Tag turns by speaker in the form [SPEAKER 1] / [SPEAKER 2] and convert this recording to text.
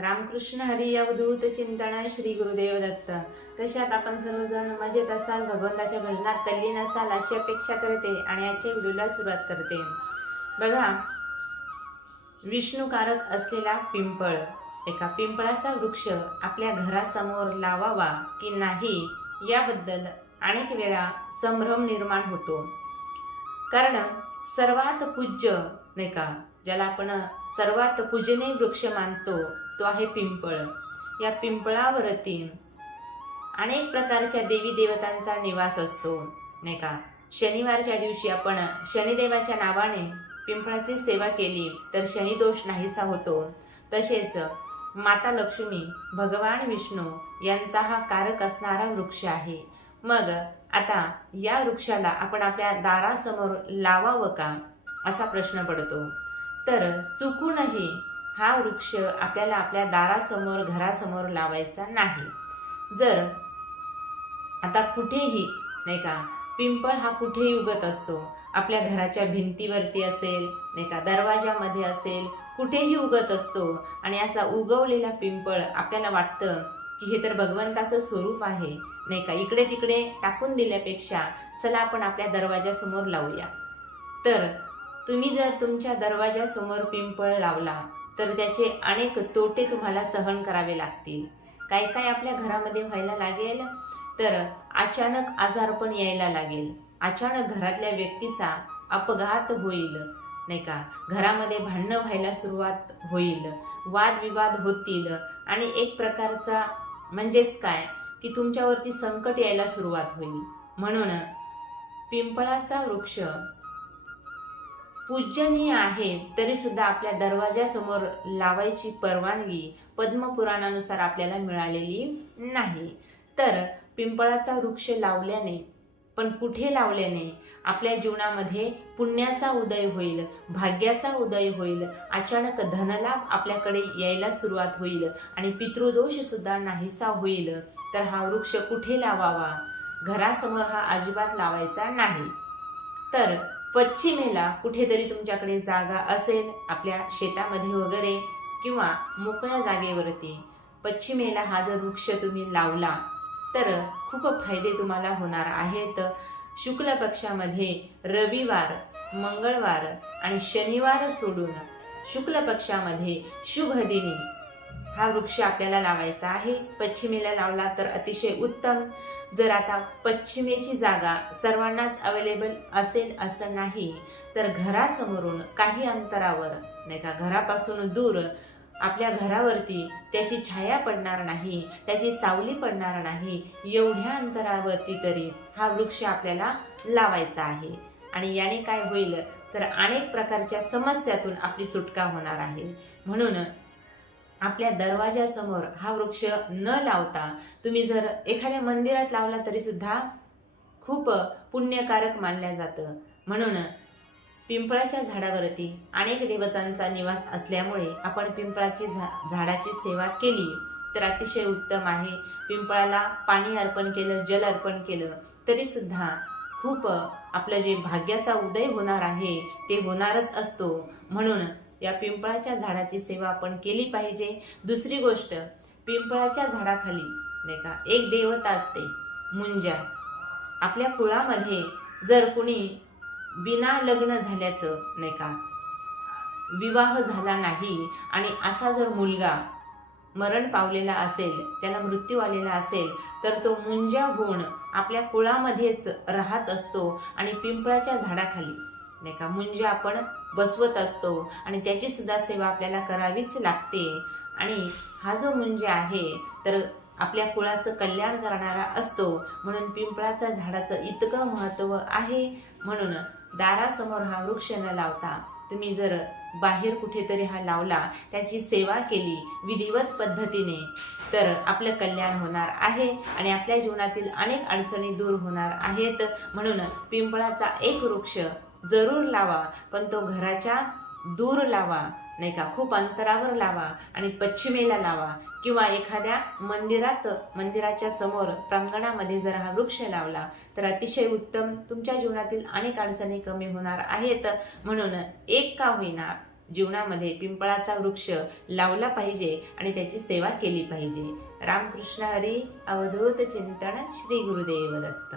[SPEAKER 1] रामकृष्ण हरी अवधूत चिंतन श्री गुरुदेव दत्त. कशात आपण सर्वजण मजेत असाल भगवंताच्या भजनात तल्लीन असाल अशी अपेक्षा करते आणि आजच्या व्हिडिओला सुरुवात करते. बघा विष्णुकारक असलेला पिंपळ. एका पिंपळाचा वृक्ष आपल्या घरासमोर लावावा की नाही याबद्दल अनेक वेळा संभ्रम निर्माण होतो. कारण सर्वात पूज्य नाही का ज्याला आपण सर्वात पूजनीय वृक्ष मानतो तो आहे पिंपळ. या पिंपळावरती अनेक प्रकारच्या देवी देवतांचा निवास असतो नाही का? शनिवारच्या दिवशी आपण शनिदेवाच्या नावाने पिंपळाची सेवा केली तर शनिदोष नाहीसा होतो. तसेच माता लक्ष्मी भगवान विष्णू यांचा हा कारक असणारा वृक्ष आहे. मग आता या वृक्षाला आपण आपल्या दारासमोर लावावं का? असा प्रश्न पडतो. तर चुकूनही हा वृक्ष आपल्याला आपल्या दारासमोर घरासमोर लावायचा नाही. जर आता कुठेही नाही का पिंपळ हा कुठेही उगत असतो आपल्या घराच्या भिंतीवरती असेल नाही का दरवाजामध्ये असेल कुठेही उगत असतो आणि असा उगवलेला पिंपळ आपल्याला वाटतं की हे तर भगवंताचं स्वरूप आहे नाही का इकडे तिकडे टाकून दिल्यापेक्षा चला आपण आपल्या दरवाजासमोर लावूया. तर तुम्ही जर तुमच्या दरवाजासमोर पिंपळ लावला तर त्याचे अनेक तोटे तुम्हाला सहन करावे लागतील. काय काय आपल्या घरामध्ये व्हायला लागेल? तर अचानक आजारपण यायला लागेल. अचानक घरातल्या व्यक्तीचा अपघात होईल. नाही का? घरामध्ये भांडणं व्हायला सुरुवात होईल. वादविवाद होतील. आणि एक प्रकारचा म्हणजेच काय? की तुमच्यावरती संकट यायला सुरुवात होईल. म्हणून पिंपळाचा वृक्ष पूजनीय आहे तरी सुद्धा आपल्या दरवाजासमोर लावायची परवानगी पद्मपुराणानुसार आपल्याला मिळालेली नाही. तर पिंपळाचा वृक्ष लावल्याने पण कुठे लावल्याने आपल्या जीवनामध्ये पुण्याचा उदय होईल भाग्याचा उदय होईल अचानक धनलाभ आपल्याकडे यायला सुरुवात होईल आणि पितृदोषसुद्धा नाहीसा होईल. तर हा वृक्ष कुठे लावावा? घरासमोर हा अजिबात लावायचा नाही. तर पश्चिमेला कुठेतरी तुमच्याकडे जागा असेल आपल्या शेतामध्ये वगैरे किंवा मोकळ्या जागेवरती. पश्चिमेला हा जर वृक्ष तुम्ही लावला तर खूप फायदे तुम्हाला होणार आहेत. शुक्ल पक्षामध्ये रविवार मंगळवार आणि शनिवार सोडून शुक्ल पक्षामध्ये शुभ दिनी हा वृक्ष आपल्याला लावायचा आहे. पश्चिमेला लावला तर अतिशय उत्तम. जर आता पश्चिमेची जागा सर्वांनाच अवेलेबल असेल असं नाही तर घरासमोरून काही अंतरावर नाही का घरापासून दूर आपल्या घरावरती त्याची छाया पडणार नाही त्याची सावली पडणार नाही एवढ्या अंतरावरती तरी हा वृक्ष आपल्याला लावायचा आहे. आणि याने काय होईल? तर अनेक प्रकारच्या समस्यातून आपली सुटका होणार आहे. म्हणून आपल्या दरवाजासमोर हा वृक्ष न लावता तुम्ही जर एखाद्या मंदिरात लावला तरी सुद्धा खूप पुण्यकारक मानल्या जातं. म्हणून पिंपळाच्या झाडावरती अनेक देवतांचा निवास असल्यामुळे आपण पिंपळाची झा झाडाची सेवा केली तर अतिशय उत्तम आहे. पिंपळाला पाणी अर्पण केलं जल अर्पण केलं तरीसुद्धा खूप आपलं जे भाग्याचा उदय होणार आहे ते होणारच असतो. म्हणून या पिंपळाच्या झाडाची सेवा आपण केली पाहिजे. दुसरी गोष्ट पिंपळाच्या झाडाखाली नाही का एक देवता असते मुंजा. आपल्या कुळामध्ये जर कुणी बिना लग्न झाल्याचं नाही का विवाह झाला नाही आणि असा जर मुलगा मरण पावलेला असेल त्याला मृत्यू आलेला असेल तर तो मुंजा होऊन आपल्या कुळामध्येच राहत असतो आणि पिंपळाच्या झाडाखाली. नाही का? मुंज आपण बसवत असतो आणि त्याची सुद्धा सेवा आपल्याला करावीच लागते. आणि हा जो मुंज आहे तर आपल्या कुळाचं कल्याण करणारा असतो. म्हणून पिंपळाच्या झाडाचं इतकं महत्त्व आहे. म्हणून दारासमोर हा वृक्ष न लावता तुम्ही जर बाहेर कुठेतरी हा लावला त्याची सेवा केली विधिवत पद्धतीने तर आपलं कल्याण होणार आहे आणि आपल्या जीवनातील अनेक अडचणी दूर होणार आहेत. म्हणून पिंपळाचा एक वृक्ष जरूर लावा पण तो घराच्या दूर लावा नाही का? खूप अंतरावर लावा आणि पश्चिमेला लावा. किंवा एखाद्या मंदिरात मंदिराच्या समोर प्रांगणामध्ये जर हा वृक्ष लावला तर अतिशय उत्तम तुमच्या जीवनातील अनेक अडचणी कमी होणार आहेत. म्हणून एक का होईना जीवनामध्ये पिंपळाचा वृक्ष लावला पाहिजे आणि त्याची सेवा केली पाहिजे. रामकृष्ण हरी अवधूत चिंतन श्री गुरुदेव दत्त